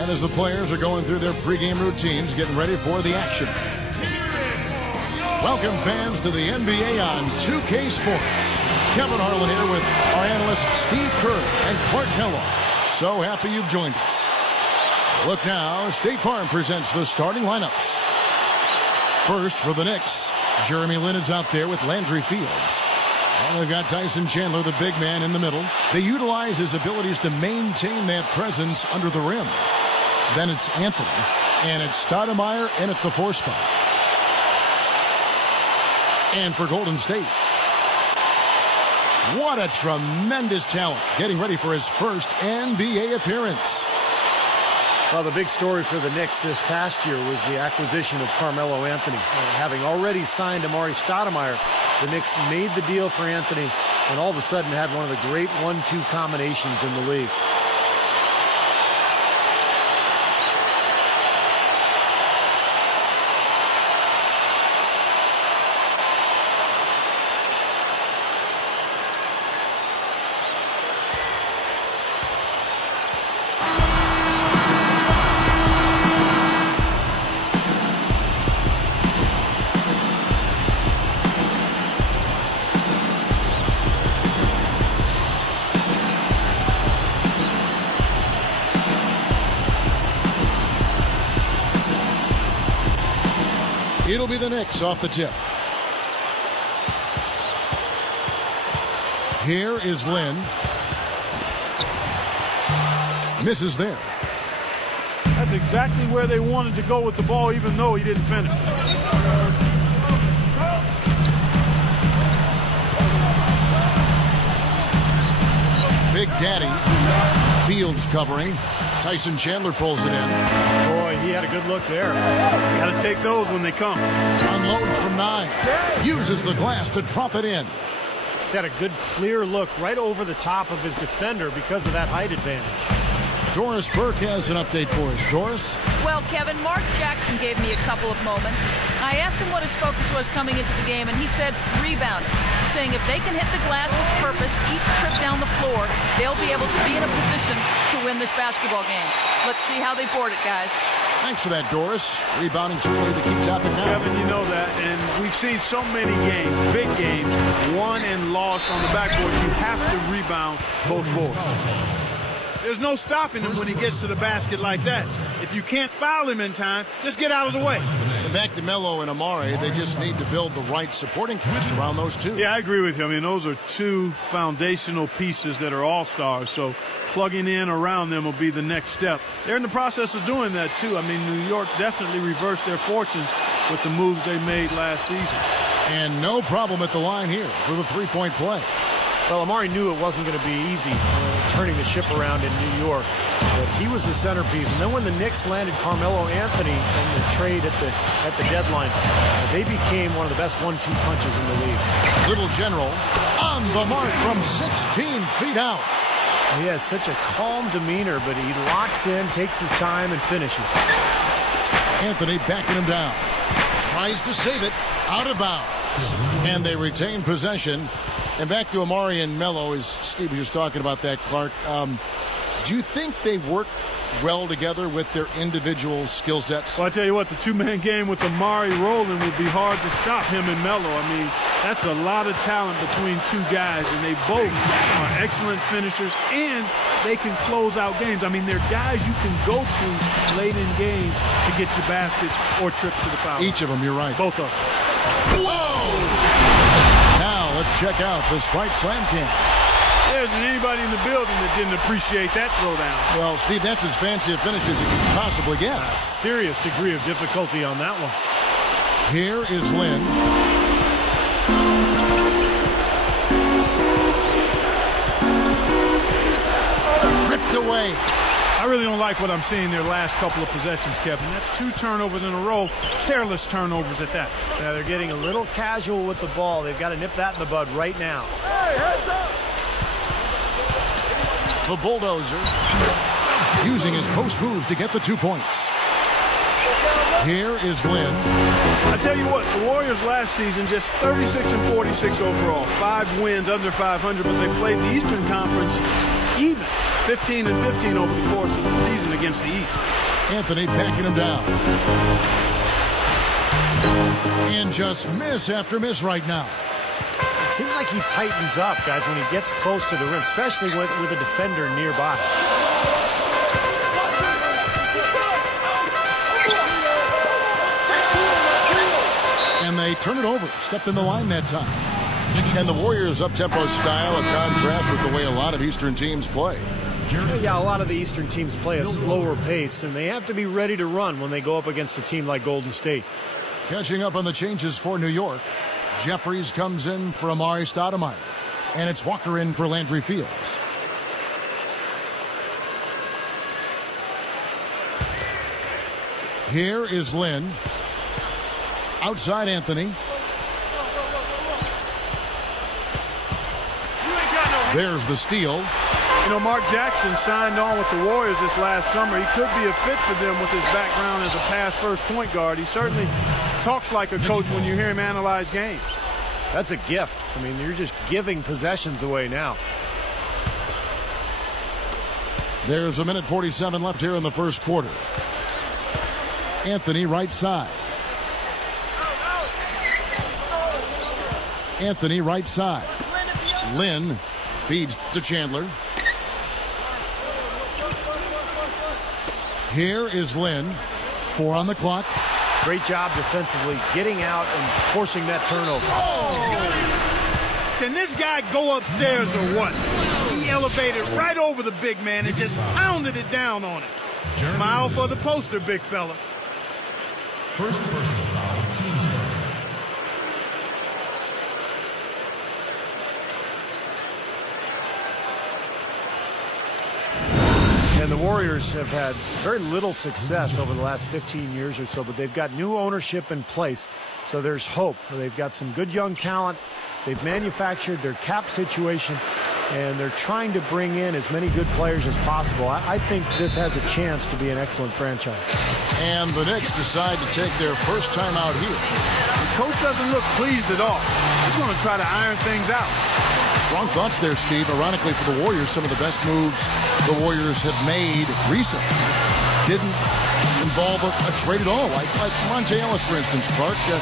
And as the players are going through their pregame routines, getting ready for the action. Welcome, fans, to the NBA on 2K Sports. Kevin Harlan here with our analysts Steve Kerr and Clark Kellogg. So happy you've joined us. Look now, State Farm presents the starting lineups. First for the Knicks, Jeremy Lin is out there with Landry Fields. And they've got Tyson Chandler, the big man, in the middle. They utilize his abilities to maintain that presence under the rim. Then it's Anthony, and it's Stoudemire in at the 4 spot. And for Golden State, what a tremendous talent, getting ready for his first NBA appearance. Well, the big story for the Knicks this past year was the acquisition of Carmelo Anthony. Having already signed Amari Stoudemire, the Knicks made the deal for Anthony and all of a sudden had one of the great 1-2 combinations in the league. It'll be the Knicks off the tip. Here is Lin. Misses there. That's exactly where they wanted to go with the ball, even though he didn't finish. Big Daddy. Fields covering. Tyson Chandler pulls it in. Boy, he had a good look there. You got to take those when they come. Unloads from 9. Uses the glass to drop it in. He had a good clear look right over the top of his defender because of that height advantage. Doris Burke has an update for us. Doris? Well, Kevin, Mark Jackson gave me a couple of moments. I asked him what his focus was coming into the game, and he said rebounding, saying if they can hit the glass with purpose each trip down the floor, they'll be able to be in a position to win this basketball game. Let's see how they board it, guys. Thanks for that, Doris. Rebounding's really the key topic now. Kevin, you know that, and we've seen so many games, big games, won and lost on the backboard. You have to rebound both boards. There's no stopping him when he gets to the basket like that. If you can't foul him in time, just get out of the way. And back to Melo and Amari, they just need to build the right supporting cast around those two. Yeah, I agree with you. I mean, those are two foundational pieces that are all-stars, so plugging in around them will be the next step. They're in the process of doing that, too. I mean, New York definitely reversed their fortunes with the moves they made last season. And no problem at the line here for the three-point play. Well, Amari knew it wasn't going to be easy turning the ship around in New York, but he was the centerpiece. And then when the Knicks landed Carmelo Anthony in the trade at the deadline, they became one of the best 1-2 punches in the league. Little General on the mark from 16 feet out. He has such a calm demeanor, but he locks in, takes his time, and finishes. Anthony backing him down. Tries to save it. Out of bounds. And they retain possession. And back to Amari and Melo, as Steve was just talking about that, Clark. Do you think they work well together with their individual skill sets? Well, I tell you what, the two-man game with Amari rolling would be hard to stop him and Melo. I mean, that's a lot of talent between two guys, and they both are excellent finishers, and they can close out games. I mean, they're guys you can go to late in games to get your baskets or trips to the foul. Each of them, you're right. Both of them. Whoa! Now let's check out the Sprite Slam Cam. There isn't anybody in the building that didn't appreciate that throwdown. Well, Steve, that's as fancy a finish as you can possibly get. A serious degree of difficulty on that one. Here is Lin. Ripped away. I really don't like what I'm seeing their last couple of possessions, Kevin. That's 2 turnovers in a row, careless turnovers at that. Yeah, they're getting a little casual with the ball. They've got to nip that in the bud right now. Hey, heads up. The bulldozer using his post moves to get the 2 points. Here is Lin. I tell you what, the Warriors last season just 36 and 46 overall, 5 wins under 500, but they played the Eastern Conference even. 15 and 15 over the course of the season against the East. Anthony backing him down. And just miss after miss right now. It seems like he tightens up, guys, when he gets close to the rim, especially with a defender nearby. And they turn it over. Stepped in the line that time. And the Warriors' up-tempo style, a contrast with the way a lot of Eastern teams play. Yeah, a lot of the Eastern teams play a slower pace, and they have to be ready to run when they go up against a team like Golden State. Catching up on the changes for New York. Jeffries comes in for Amari Stoudemire. And it's Walker in for Landry Fields. Here is Lynn. Outside Anthony. There's the steal. You know, Mark Jackson signed on with the Warriors this last summer. He could be a fit for them with his background as a pass-first point guard. He certainly talks like a coach when you hear him analyze games. That's a gift. I mean, you're just giving possessions away now. There's a minute 47 left here in the first quarter. Anthony right side. Anthony right side. Lynn feeds to Chandler. Here is Lynn. 4 on the clock. Great job defensively, getting out and forcing that turnover. Oh! Can this guy go upstairs or what? He elevated right over the big man and just pounded it down on it. Smile for the poster, big fella. First personal foul, team's first. And the Warriors have had very little success over the last 15 years or so, but they've got new ownership in place, so there's hope. They've got some good young talent. They've manufactured their cap situation, and they're trying to bring in as many good players as possible. I think this has a chance to be an excellent franchise. And the Knicks decide to take their first time out here. The coach doesn't look pleased at all. He's going to try to iron things out. Strong thoughts there, Steve. Ironically for the Warriors, some of the best moves the Warriors have made recently didn't involve a trade at all. Like Monte Ellis, for instance, Clark, he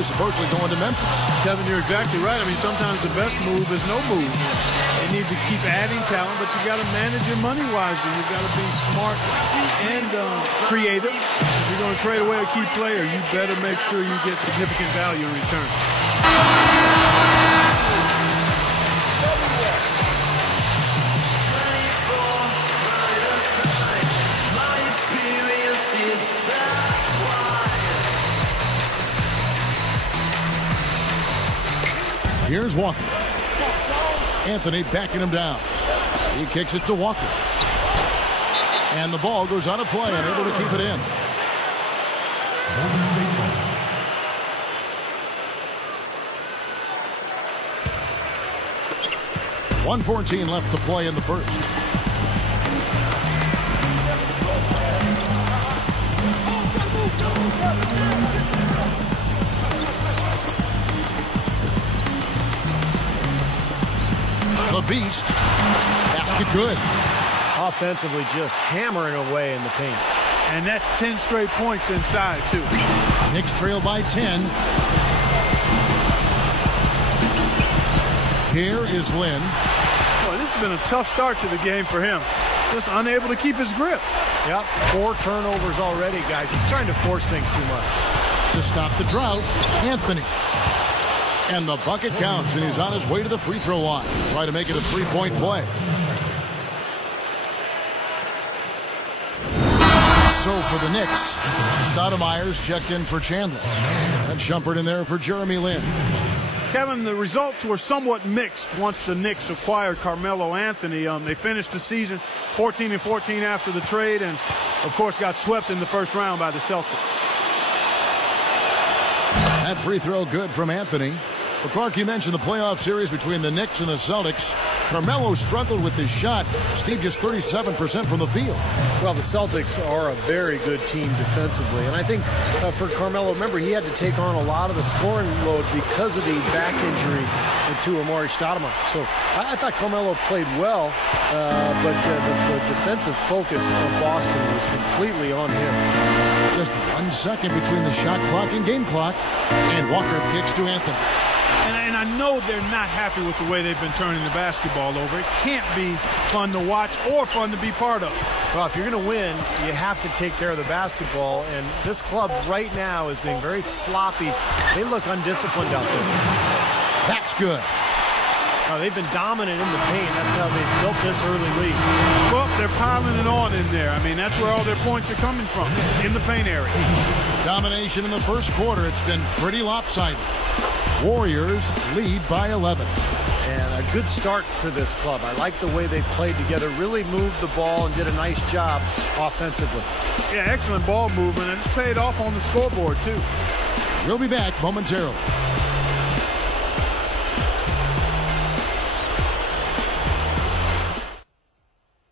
was supposedly going to Memphis. Kevin, you're exactly right. I mean, sometimes the best move is no move. They need to keep adding talent, but you got to manage your money wisely. You got to be smart and creative. If you're going to trade away a key player, you better make sure you get significant value in return. Here's Walker. Anthony backing him down. He kicks it to Walker. And the ball goes out of play, unable to keep it in. 1:14 left to play in the first. The Beast. Basket good. Offensively, just hammering away in the paint. And that's 10 straight points inside, too. Knicks trail by 10. Here is Lynn. Boy, this has been a tough start to the game for him. Just unable to keep his grip. Yep, 4 turnovers already, guys. He's trying to force things too much. To stop the drought, Anthony. And the bucket counts, and he's on his way to the free throw line. Try to make it a 3-point play. So for the Knicks, Stoudemire's checked in for Chandler. And Shumpert in there for Jeremy Lin. Kevin, the results were somewhat mixed once the Knicks acquired Carmelo Anthony. They finished the season 14-14 after the trade and, of course, got swept in the first round by the Celtics. That free throw good from Anthony. But Clark, you mentioned the playoff series between the Knicks and the Celtics. Carmelo struggled with his shot. Steve, just 37% from the field. Well, the Celtics are a very good team defensively. And I think for Carmelo, remember, he had to take on a lot of the scoring load because of the back injury to Amari Stoudemire. So I thought Carmelo played well, but the defensive focus of Boston was completely on him. Just 1 second between the shot clock and game clock. And Walker kicks to Anthony. And I know they're not happy with the way they've been turning the basketball over. It can't be fun to watch or fun to be part of. Well, if you're going to win, you have to take care of the basketball. And this club right now is being very sloppy. They look undisciplined out there. That's good. They've been dominant in the paint. That's how they built this early lead. Well, they're piling it on in there. I mean, that's where all their points are coming from, in the paint area. Domination in the first quarter. It's been pretty lopsided. Warriors lead by 11. And a good start for this club. I like the way they played together, really moved the ball and did a nice job offensively. Yeah, excellent ball movement, and it's paid off on the scoreboard, too. We'll be back momentarily.